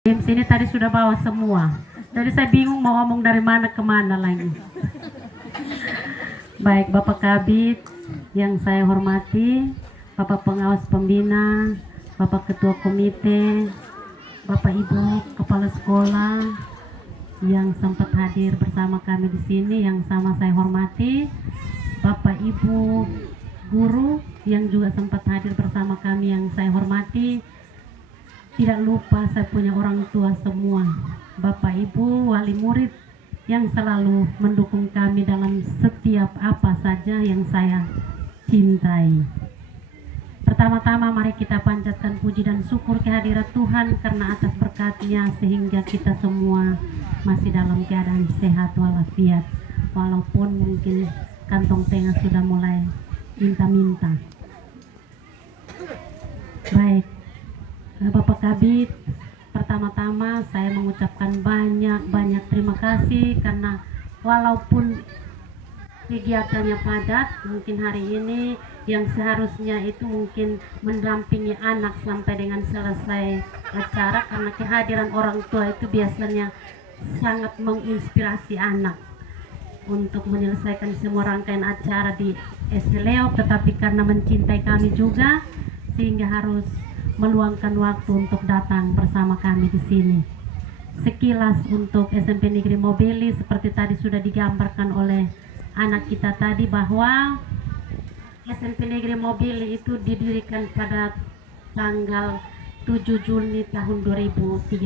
Tim sini tadi sudah bawa semua. Jadi saya bingung mau ngomong dari mana ke mana lagi. Baik Bapak Kabid yang saya hormati, Bapak Pengawas Pembina, Bapak Ketua Komite, Bapak Ibu Kepala Sekolah yang sempat hadir bersama kami di sini yang sama saya hormati, Bapak Ibu guru yang juga sempat hadir bersama kami yang saya hormati. Tidak lupa saya punya orang tua semua, Bapak Ibu wali murid yang selalu mendukung kami dalam setiap apa saja yang saya cintai. Pertama-tama mari kita panjatkan puji dan syukur kehadirat Tuhan karena atas berkat-Nya sehingga kita semua masih dalam keadaan sehat walafiat, walaupun mungkin kantong tengah sudah mulai minta-minta. Baik Bapak Kabid, pertama-tama saya mengucapkan banyak terima kasih karena walaupun kegiatannya padat, mungkin hari ini yang seharusnya itu mungkin mendampingi anak sampai dengan selesai acara, karena kehadiran orang tua itu biasanya sangat menginspirasi anak untuk menyelesaikan semua rangkaian acara di SD Leo, tetapi karena mencintai kami juga sehingga harus meluangkan waktu untuk datang bersama kami di sini. Sekilas untuk SMP Negeri Mobili, seperti tadi sudah digambarkan oleh anak kita tadi bahwa SMP Negeri Mobili itu didirikan pada tanggal 7 Juni tahun 2013.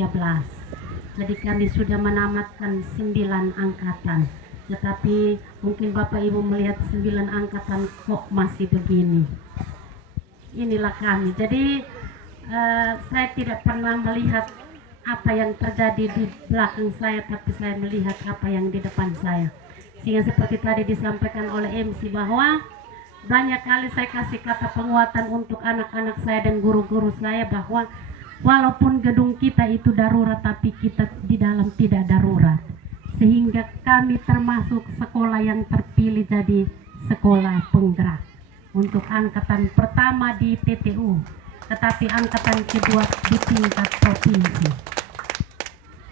Jadi kami sudah menamatkan 9 angkatan. Tetapi mungkin Bapak Ibu melihat 9 angkatan kok masih begini. Inilah kami. Jadi saya tidak pernah melihat apa yang terjadi di belakang saya, tapi saya melihat apa yang di depan saya. Sehingga seperti tadi disampaikan oleh MC bahwa banyak kali saya kasih kata penguatan untuk anak-anak saya dan guru-guru saya bahwa walaupun gedung kita itu darurat, tapi kita di dalam tidak darurat. Sehingga kami termasuk sekolah yang terpilih jadi sekolah penggerak untuk angkatan pertama di TTU, tetapi angkatan kedua di tingkat provinsi.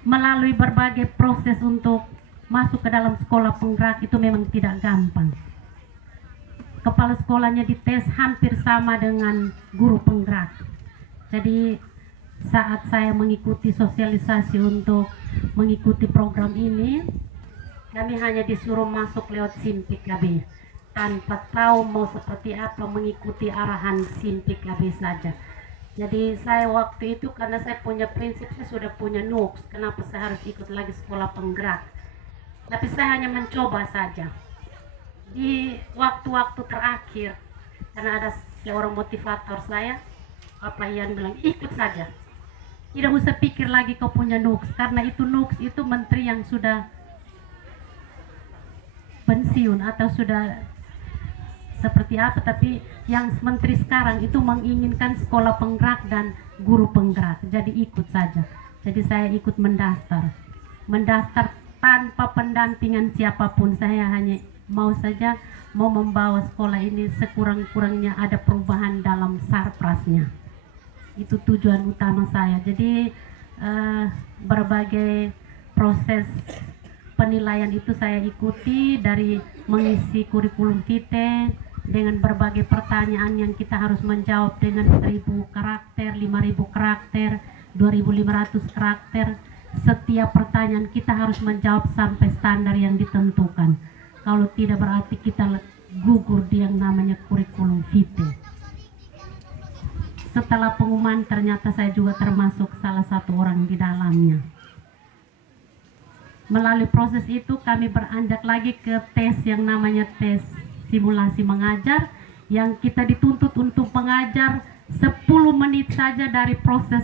Melalui berbagai proses untuk masuk ke dalam sekolah penggerak itu memang tidak gampang. Kepala sekolahnya dites hampir sama dengan guru penggerak. Jadi saat saya mengikuti sosialisasi untuk mengikuti program ini, kami hanya disuruh masuk lewat SIMPIK KB, tanpa tahu mau seperti apa, mengikuti arahan SIMPIK KB saja. Jadi saya waktu itu karena saya punya prinsip, saya sudah punya NUKS, kenapa saya harus ikut lagi sekolah penggerak. Tapi saya hanya mencoba saja. Di waktu-waktu terakhir, karena ada seorang motivator saya, Bapak Ian bilang ikut saja. Tidak usah pikir lagi kau punya NUKS, karena itu NUKS itu menteri yang sudah pensiun atau sudah seperti apa, tapi yang menteri sekarang itu menginginkan sekolah penggerak dan guru penggerak, jadi ikut saja. Jadi saya ikut mendaftar tanpa pendampingan siapapun. Saya hanya mau membawa sekolah ini sekurang-kurangnya ada perubahan dalam sarprasnya. Itu tujuan utama saya. Jadi berbagai proses penilaian itu saya ikuti, dari mengisi kurikulum vitae dengan berbagai pertanyaan yang kita harus menjawab dengan 1000 karakter, 5000 karakter, 2500 karakter. Setiap pertanyaan kita harus menjawab sampai standar yang ditentukan. Kalau tidak berarti kita gugur di yang namanya kurikulum vitae. Setelah pengumuman ternyata saya juga termasuk salah satu orang di dalamnya. Melalui proses itu kami beranjak lagi ke tes yang namanya tes simulasi mengajar, yang kita dituntut untuk mengajar 10 menit saja dari proses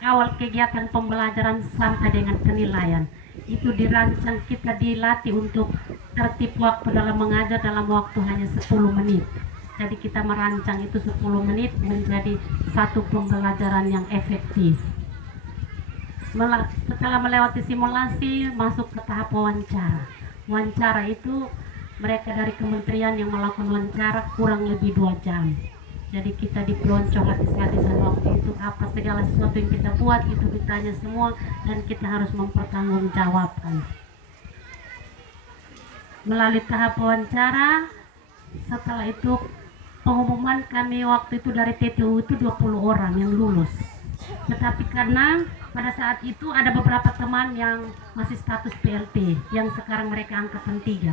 awal kegiatan pembelajaran sampai dengan penilaian. Itu dirancang, kita dilatih untuk tertib waktu dalam mengajar dalam waktu hanya 10 menit. Jadi kita merancang itu 10 menit menjadi satu pembelajaran yang efektif. Setelah melewati simulasi, masuk ke tahap wawancara. Wawancara itu mereka dari kementerian yang melakukan wawancara kurang lebih 2 jam. Jadi kita dipelonco habis-habisan waktu itu, apa segala sesuatu yang kita buat itu ditanya semua dan kita harus mempertanggungjawabkan. Melalui tahap wawancara, setelah itu pengumuman kami waktu itu dari TTU itu 20 orang yang lulus. Tetapi karena pada saat itu ada beberapa teman yang masih status PLT, yang sekarang mereka angkatan 3.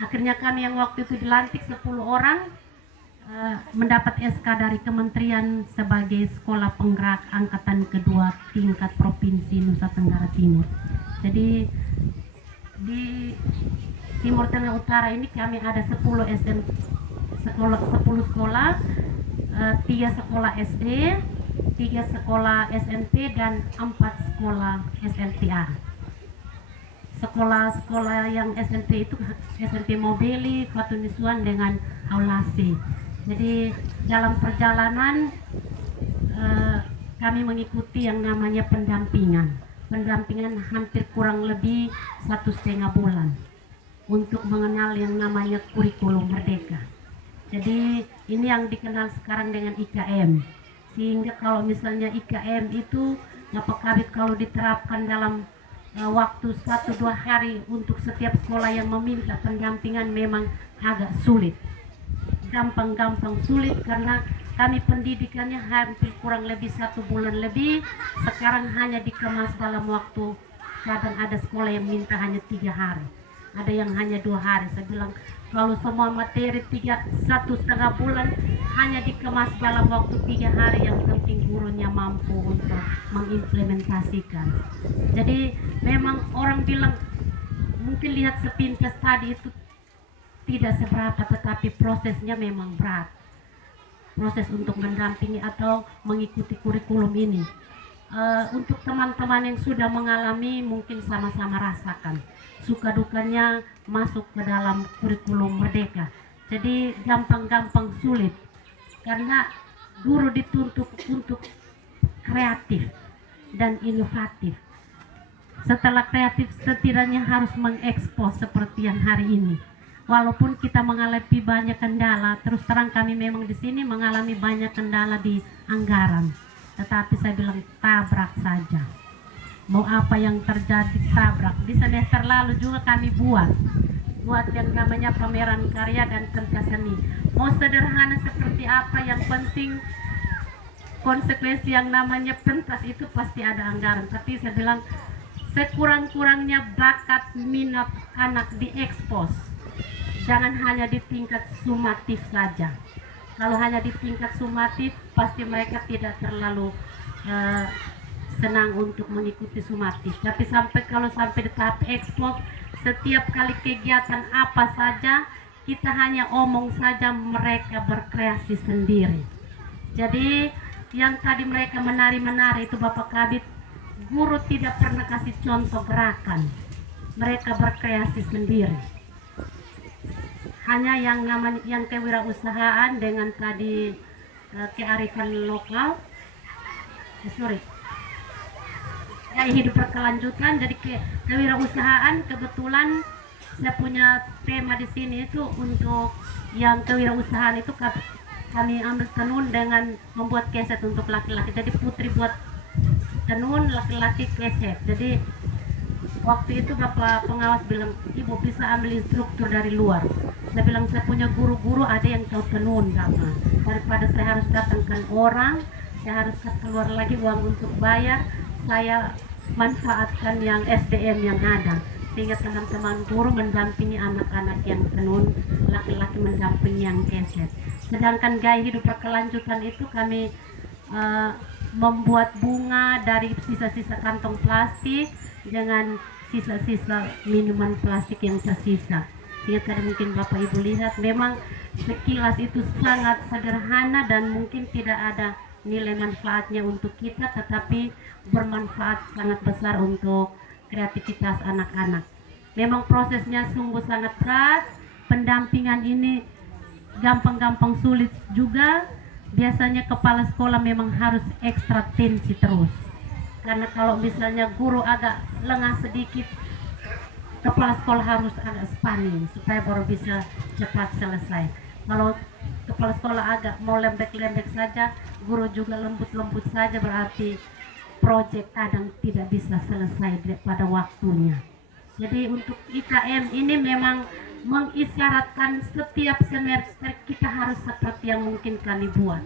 Akhirnya kami yang waktu itu dilantik 10 orang mendapat SK dari Kementerian sebagai sekolah penggerak angkatan kedua tingkat Provinsi Nusa Tenggara Timur. Jadi di Timur Tengah Utara ini kami ada 10 sekolah, 3 sekolah SD, 3 sekolah SMP dan 4 sekolah SLTA. Sekolah-sekolah yang SMP itu SMP Mobili, Fatunisuan dengan Aulasi. Jadi dalam perjalanan kami mengikuti yang namanya pendampingan hampir kurang lebih 1,5 bulan untuk mengenal yang namanya kurikulum merdeka. Jadi ini yang dikenal sekarang dengan IKM, sehingga kalau misalnya IKM itu Bapak Kabit kalau diterapkan dalam waktu 1-2 hari untuk setiap sekolah yang meminta pendampingan memang agak sulit, gampang sulit, karena kami pendidikannya hampir kurang lebih 1 bulan lebih. Sekarang hanya dikemas dalam waktu, kadang ada sekolah yang minta hanya 3 hari, ada yang hanya 2 hari. Saya bilang kalau semua materi 1,5 bulan hanya dikemas dalam waktu 3 hari, yang penting gurunya mampu untuk mengimplementasikan. Jadi memang orang bilang mungkin lihat sepintas tadi itu tidak seberapa, tetapi prosesnya memang berat. Proses untuk mendampingi atau mengikuti kurikulum ini, untuk teman-teman yang sudah mengalami mungkin sama-sama rasakan suka dukanya masuk ke dalam kurikulum merdeka. Jadi gampang sulit, karena guru dituntut untuk kreatif dan inovatif. Setelah kreatif, setidaknya harus mengekspos seperti yang hari ini. Walaupun kita mengalami banyak kendala, terus terang kami memang di sini mengalami banyak kendala di anggaran. Tetapi saya bilang tabrak saja. Mau apa yang terjadi tabrak. Di semester lalu juga kami buat yang namanya pameran karya dan pentas seni. Mau sederhana seperti apa, yang penting konsekuensi yang namanya pentas itu pasti ada anggaran. Tapi saya bilang sekurang-kurangnya bakat minat anak diekspos. Jangan hanya di tingkat sumatif saja. Kalau hanya di tingkat sumatif, pasti mereka tidak terlalu senang untuk mengikuti sumatif. Tapi kalau sampai di tahap ekspos, setiap kali kegiatan apa saja, kita hanya omong saja, mereka berkreasi sendiri. Jadi yang tadi mereka menari-menari itu Bapak Kabit, guru tidak pernah kasih contoh gerakan. Mereka berkreasi sendiri. Hanya yang namanya yang kewirausahaan dengan tadi kearifan lokal, gaya hidup berkelanjutan. Jadi kewirausahaan, kebetulan saya punya tema di sini itu untuk yang kewirausahaan itu kami ambil tenun dengan membuat keset untuk laki-laki. Jadi putri buat tenun, laki-laki keset. Jadi waktu itu Bapak pengawas bilang, Ibu bisa ambil instruktur dari luar. Saya bilang saya punya guru-guru ada yang tahu tenun, daripada saya harus datangkan orang, saya harus keluar lagi uang untuk bayar, saya manfaatkan yang SDM yang ada, sehingga teman-teman guru mendampingi anak-anak yang tenun, laki-laki mendampingi yang keset. Sedangkan gaya hidup berkelanjutan itu kami membuat bunga dari sisa-sisa kantong plastik dengan sisa-sisa minuman plastik yang tersisa. Sehingga tadi mungkin Bapak Ibu lihat, memang sekilas itu sangat sederhana dan mungkin tidak ada nilai manfaatnya untuk kita, tetapi bermanfaat sangat besar untuk kreativitas anak-anak. Memang prosesnya sungguh sangat berat. Pendampingan ini gampang sulit juga. Biasanya kepala sekolah memang harus ekstra tensi terus, karena kalau misalnya guru agak lengah sedikit, kepala sekolah harus agak spanning supaya baru bisa cepat selesai. Kalau kepala sekolah agak mau lembek-lembek saja, guru juga lembut-lembut saja, berarti proyek kadang tidak bisa selesai pada waktunya. Jadi untuk IKM ini memang mengisyaratkan setiap semester kita harus seperti yang mungkin kami buat.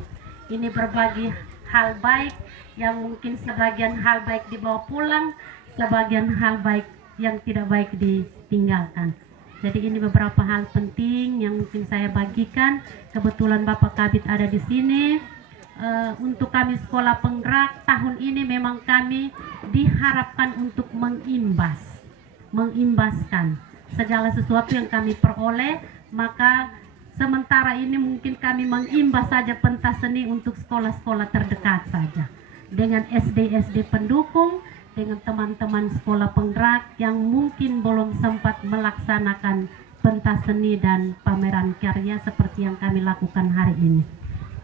Ini berbagi hal baik yang mungkin sebagian hal baik dibawa pulang, sebagian hal baik yang tidak baik ditinggalkan. Jadi ini beberapa hal penting yang mungkin saya bagikan. Kebetulan Bapak Kabid ada di sini. Untuk kami sekolah penggerak tahun ini memang kami diharapkan untuk mengimbaskan segala sesuatu yang kami peroleh, maka sementara ini mungkin kami mengimbas saja pentas seni untuk sekolah-sekolah terdekat saja dengan SD-SD pendukung, dengan teman-teman sekolah penggerak yang mungkin belum sempat melaksanakan pentas seni dan pameran karya seperti yang kami lakukan hari ini.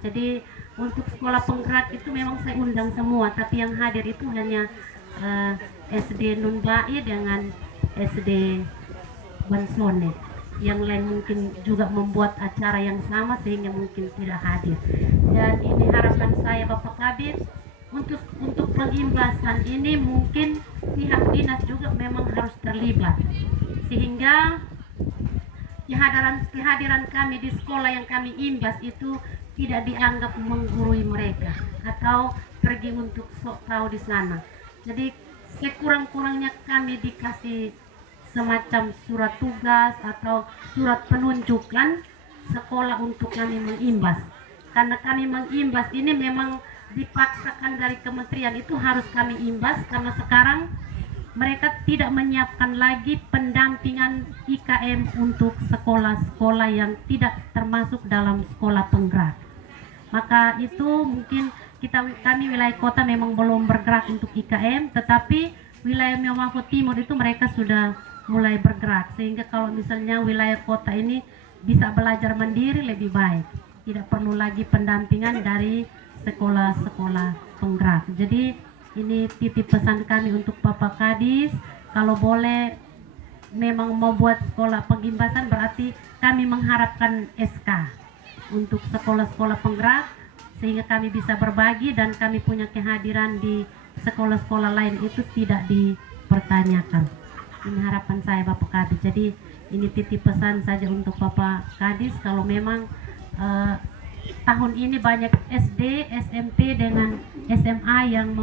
Jadi untuk sekolah penggerak itu memang saya undang semua, tapi yang hadir itu hanya SD Nunbai dengan SD Bansone. Yang lain mungkin juga membuat acara yang sama sehingga mungkin tidak hadir. Dan ini harapan saya Bapak Kabid, untuk pengimbasan ini mungkin pihak dinas juga memang harus terlibat, sehingga kehadiran kami di sekolah yang kami imbas itu tidak dianggap menggurui mereka atau pergi untuk sok tahu di sana. Jadi sekurang-kurangnya kami dikasih semacam surat tugas atau surat penunjukan sekolah untuk kami mengimbas. Karena kami mengimbas ini memang dipaksakan dari kementerian, itu harus kami imbas karena sekarang mereka tidak menyiapkan lagi pendampingan IKM untuk sekolah-sekolah yang tidak termasuk dalam sekolah penggerak. Maka itu mungkin kami wilayah kota memang belum bergerak untuk IKM, tetapi wilayah Miomaco Timur itu mereka sudah mulai bergerak, sehingga kalau misalnya wilayah kota ini bisa belajar mandiri lebih baik, tidak perlu lagi pendampingan dari sekolah-sekolah penggerak. Jadi ini titip pesan kami untuk Bapak Kadis, kalau boleh memang mau buat sekolah pengimbasan berarti kami mengharapkan SK untuk sekolah-sekolah penggerak sehingga kami bisa berbagi dan kami punya kehadiran di sekolah-sekolah lain itu tidak dipertanyakan. Ini harapan saya Bapak Kadis. Jadi ini titip pesan saja untuk Bapak Kadis, kalau memang tahun ini banyak SD, SMP dengan SMA yang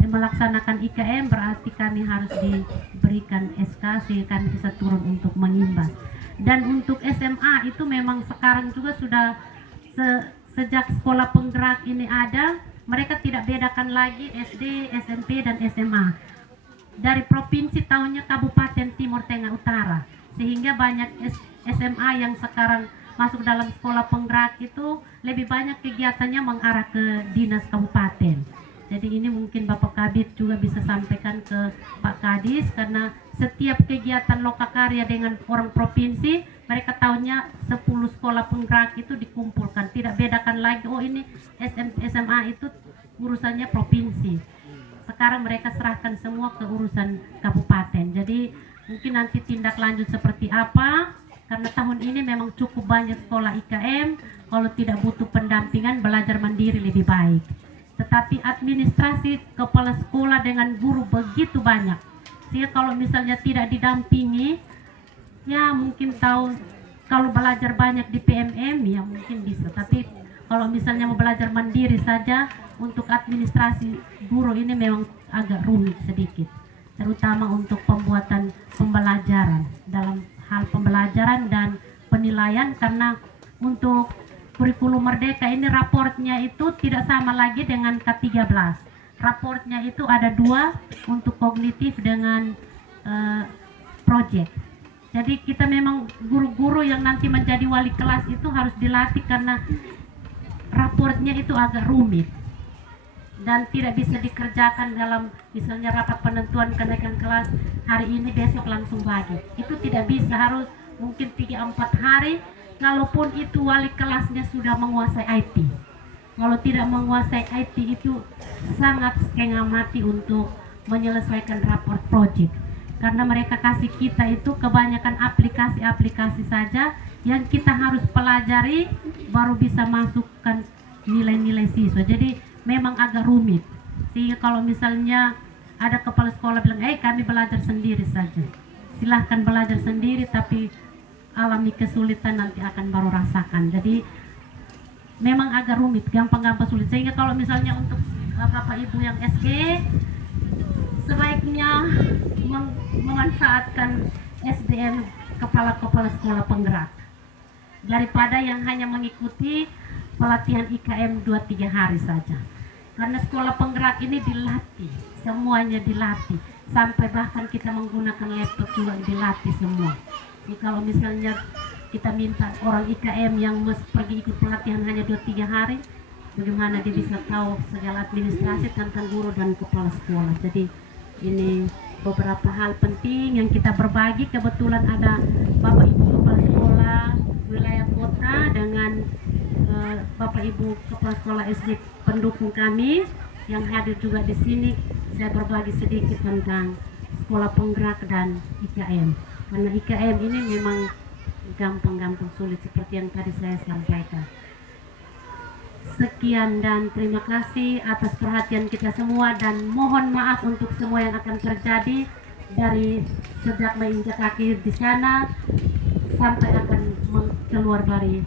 melaksanakan IKM, berarti kami harus diberikan SK sehingga kami bisa turun untuk mengimbas. Dan untuk SMA itu memang sekarang juga sudah sejak sekolah penggerak ini ada, mereka tidak bedakan lagi SD, SMP dan SMA. Dari provinsi tahunya Kabupaten Timur Tengah Utara, sehingga banyak SMA yang sekarang masuk dalam sekolah penggerak itu lebih banyak kegiatannya mengarah ke dinas kabupaten. Jadi ini mungkin Bapak Kabid juga bisa sampaikan ke Pak Kadis, karena setiap kegiatan lokakarya dengan orang provinsi, mereka tahunya 10 sekolah penggerak itu dikumpulkan, tidak bedakan lagi oh ini SMA itu urusannya provinsi. Sekarang mereka serahkan semua ke urusan kabupaten. Jadi mungkin nanti tindak lanjut seperti apa, karena tahun ini memang cukup banyak sekolah IKM, kalau tidak butuh pendampingan belajar mandiri lebih baik. Tetapi administrasi kepala sekolah dengan guru begitu banyak, sehingga kalau misalnya tidak didampingi, ya mungkin tahu kalau belajar banyak di PMM ya mungkin bisa. Tapi kalau misalnya mau belajar mandiri saja, untuk administrasi guru ini memang agak rumit sedikit, terutama untuk pembuatan pembelajaran dalam hal pembelajaran dan penilaian, karena untuk kurikulum Merdeka ini raportnya itu tidak sama lagi dengan K13. Raportnya itu ada 2 untuk kognitif dengan project. Jadi kita memang guru-guru yang nanti menjadi wali kelas itu harus dilatih, karena raportnya itu agak rumit dan tidak bisa dikerjakan dalam misalnya rapat penentuan kenaikan kelas hari ini besok langsung bagi. Itu tidak bisa, harus mungkin 3-4 hari, kalaupun itu wali kelasnya sudah menguasai IT. Kalau tidak menguasai IT itu sangat setengah mati untuk menyelesaikan raport project, karena mereka kasih kita itu kebanyakan aplikasi-aplikasi saja yang kita harus pelajari baru bisa masukkan nilai-nilai siswa. Jadi memang agak rumit, sehingga kalau misalnya ada kepala sekolah bilang kami belajar sendiri saja, silahkan belajar sendiri, tapi alami kesulitan nanti akan baru rasakan. Jadi memang agak rumit, gampang-gampang sulit, sehingga kalau misalnya untuk bapak ibu yang SD sebaiknya memanfaatkan SDM kepala-kepala sekolah penggerak daripada yang hanya mengikuti pelatihan IKM 2-3 hari saja, karena sekolah penggerak ini dilatih, semuanya dilatih, sampai bahkan kita menggunakan laptop juga dilatih semua. Jadi kalau misalnya kita minta orang IKM yang pergi ikut pelatihan hanya 2-3 hari, bagaimana dia bisa tahu segala administrasi tentang guru dan kepala sekolah. Jadi ini beberapa hal penting yang kita berbagi. Kebetulan ada bapak ibu kepala sekolah wilayah kota dengan bapak ibu kepala sekolah SD pendukung kami yang hadir juga di sini. Saya berbagi sedikit tentang sekolah penggerak dan IKM, karena IKM ini memang gampang-gampang sulit seperti yang tadi saya sampaikan. Sekian dan terima kasih atas perhatian kita semua, dan mohon maaf untuk semua yang akan terjadi dari sejak menginjak kaki di sana sampai akan keluar dari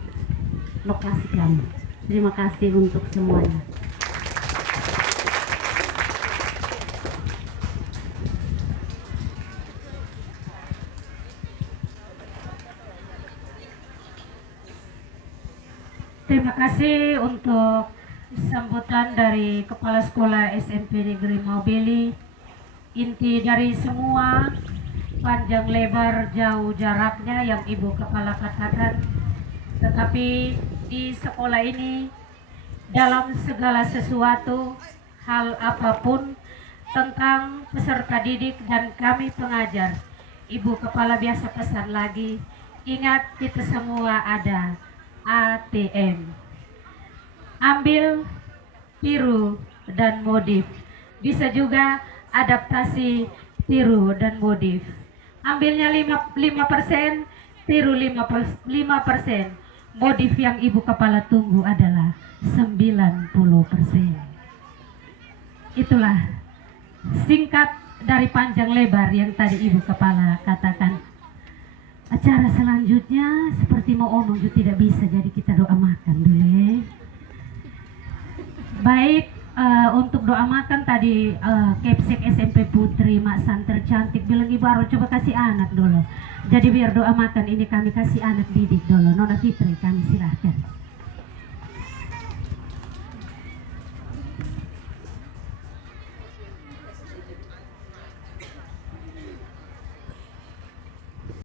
lokasi kami. Terima kasih untuk semuanya. Terima kasih untuk sambutan dari Kepala Sekolah SMP Negeri Maubeli. Inti dari semua, panjang lebar jauh jaraknya yang Ibu Kepala katakan, tetapi di sekolah ini dalam segala sesuatu, hal apapun tentang peserta didik dan kami pengajar, Ibu Kepala biasa pesan lagi, ingat kita semua ada ATM, ambil, tiru, dan modif. Bisa juga adaptasi, tiru, dan modif. Ambilnya 5%, tiru 5%. Modif yang Ibu Kepala tunggu adalah 90%. Itulah singkat dari panjang lebar yang tadi Ibu Kepala katakan. Acara selanjutnya seperti mau omong juga tidak bisa, jadi kita doa makan dulu ya. Baik, untuk doa makan tadi Kepsek SMP Putri Mak Santer cantik bilang Ibu Aro coba kasih anak dulu. Jadi biar doa makan ini kami kasih anak didik dulu. Nona Fitri kami silahkan.